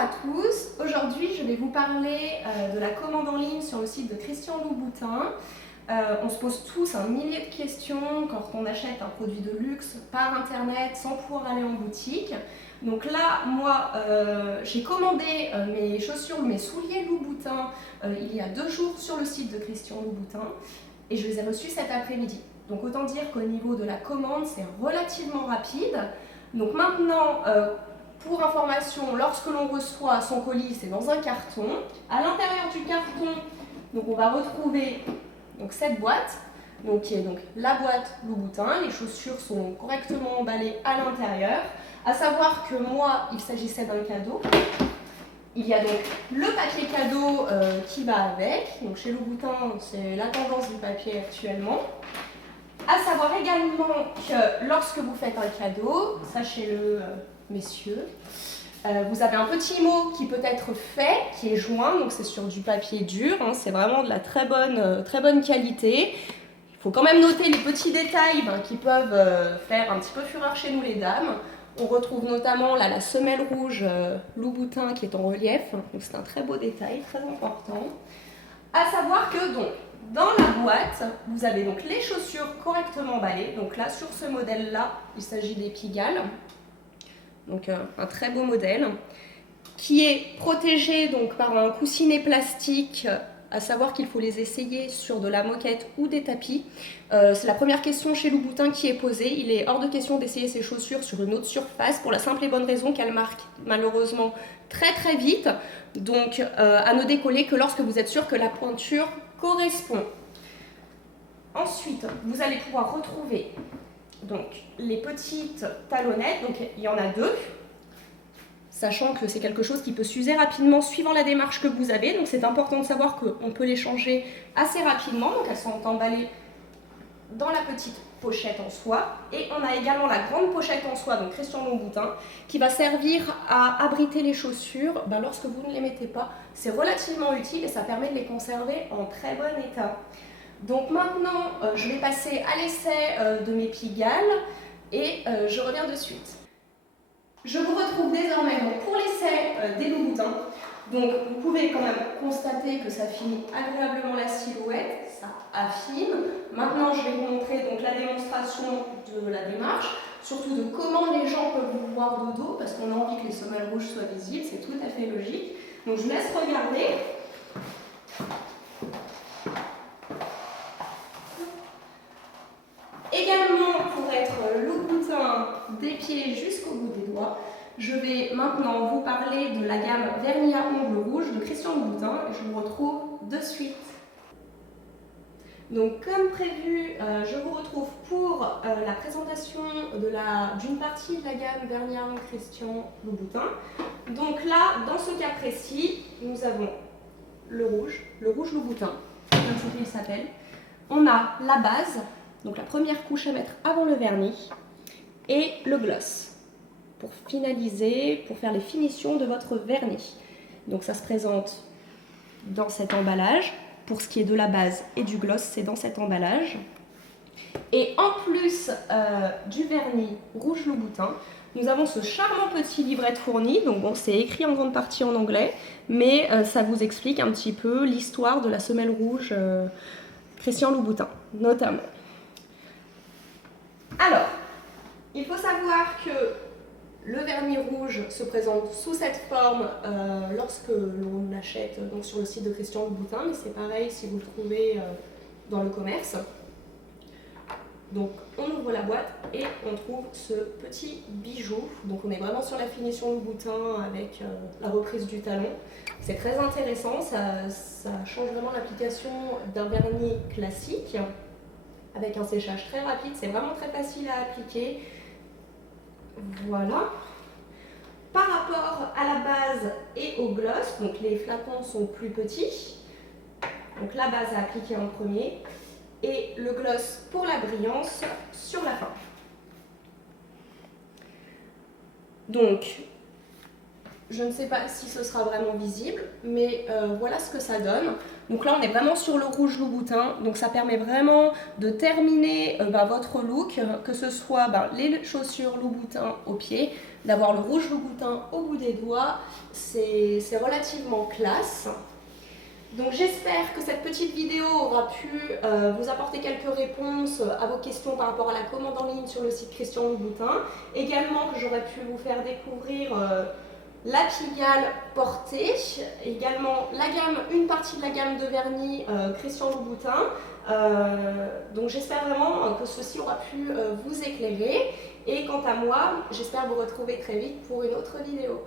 à tous, aujourd'hui je vais vous parler de la commande en ligne sur le site de Christian Louboutin. On se pose tous un millier de questions quand on achète un produit de luxe par internet sans pouvoir aller en boutique. Donc là, moi, j'ai commandé mes chaussures, mes souliers Louboutin il y a 2 jours sur le site de Christian Louboutin et je les ai reçus cet après-midi. Donc autant dire qu'au niveau de la commande, c'est relativement rapide. Donc maintenant, pour information, lorsque l'on reçoit son colis, c'est dans un carton. À l'intérieur du carton, donc on va retrouver donc, cette boîte, donc, qui est donc la boîte Louboutin. Les chaussures sont correctement emballées à l'intérieur. À savoir que moi, il s'agissait d'un cadeau. Il y a donc le papier cadeau qui va avec. Donc chez Louboutin, c'est la tendance du papier actuellement. À savoir également que lorsque vous faites un cadeau, sachez-le messieurs, vous avez un petit mot qui peut être fait, qui est joint, donc c'est sur du papier dur, hein, c'est vraiment de la très bonne qualité. Il faut quand même noter les petits détails qui peuvent faire un petit peu fureur chez nous les dames. On retrouve notamment là, la semelle rouge Louboutin qui est en relief, donc c'est un très beau détail, très important. À savoir que donc, dans la boîte, vous avez donc les chaussures correctement emballées. Donc là, sur ce modèle-là, il s'agit des Pigalle. Donc un très beau modèle qui est protégé donc, par un coussinet plastique, à savoir qu'il faut les essayer sur de la moquette ou des tapis. C'est la première question chez Louboutin qui est posée. Il est hors de question d'essayer ses chaussures sur une autre surface pour la simple et bonne raison qu'elles marquent malheureusement très vite. Donc à ne décoller que lorsque vous êtes sûr que la pointure correspond. Ensuite, vous allez pouvoir retrouver donc, les petites talonnettes. Donc il y en a 2. Sachant que c'est quelque chose qui peut s'user rapidement suivant la démarche que vous avez. Donc c'est important de savoir qu'on peut les changer assez rapidement. Donc elles sont emballées dans la petite pochette en soie. Et on a également la grande pochette en soie, donc Christian Louboutin, qui va servir à abriter les chaussures lorsque vous ne les mettez pas. C'est relativement utile et ça permet de les conserver en très bon état. Donc maintenant, je vais passer à l'essai de mes Pigalle et je reviens de suite. Je vous retrouve désormais pour l'essai des Louboutins. Donc vous pouvez quand même constater que ça finit agréablement la silhouette, ça affine. Maintenant je vais vous montrer donc, la démonstration de la démarche, surtout de comment les gens peuvent vous voir de dos, parce qu'on a envie que les semelles rouges soient visibles, c'est tout à fait logique. Donc je vous laisse regarder. Également, pour être Louboutin des pieds jusqu'au bout des doigts, je vais maintenant vous parler de la gamme vernis à ongles rouges de Christian Louboutin et je vous retrouve de suite. Donc comme prévu, je vous retrouve pour la présentation d'une partie de la gamme vernis à ongles Christian Louboutin. Donc là, dans ce cas précis, nous avons le rouge Louboutin, comme il s'appelle. On a la base, donc la première couche à mettre avant le vernis, et le gloss pour finaliser, pour faire les finitions de votre vernis. Donc ça se présente dans cet emballage. Pour ce qui est de la base et du gloss, c'est dans cet emballage. Et en plus du vernis rouge Louboutin, nous avons ce charmant petit livret de fourni. Donc bon, c'est écrit en grande partie en anglais, mais ça vous explique un petit peu l'histoire de la semelle rouge Christian Louboutin, notamment. Alors, il faut savoir que le vernis rouge se présente sous cette forme lorsque l'on l'achète sur le site de Christian Louboutin, mais c'est pareil si vous le trouvez dans le commerce. Donc on ouvre la boîte et on trouve ce petit bijou. Donc on est vraiment sur la finition Louboutin avec la reprise du talon. C'est très intéressant, ça change vraiment l'application d'un vernis classique avec un séchage très rapide. C'est vraiment très facile à appliquer. Voilà. Par rapport à la base et au gloss, donc les flacons sont plus petits. Donc la base à appliquer en premier et le gloss pour la brillance sur la fin. Donc Je ne sais pas si ce sera vraiment visible, mais voilà ce que ça donne. Donc là, on est vraiment sur le rouge Louboutin. Donc ça permet vraiment de terminer votre look, que ce soit les chaussures Louboutin au pied, d'avoir le rouge Louboutin au bout des doigts. C'est relativement classe. Donc j'espère que cette petite vidéo aura pu vous apporter quelques réponses à vos questions par rapport à la commande en ligne sur le site Christian Louboutin. Également que j'aurais pu vous faire découvrir la Pigalle portée, également la gamme, une partie de la gamme de vernis Christian Louboutin. Donc j'espère vraiment que ceci aura pu vous éclairer. Et quant à moi, j'espère vous retrouver très vite pour une autre vidéo.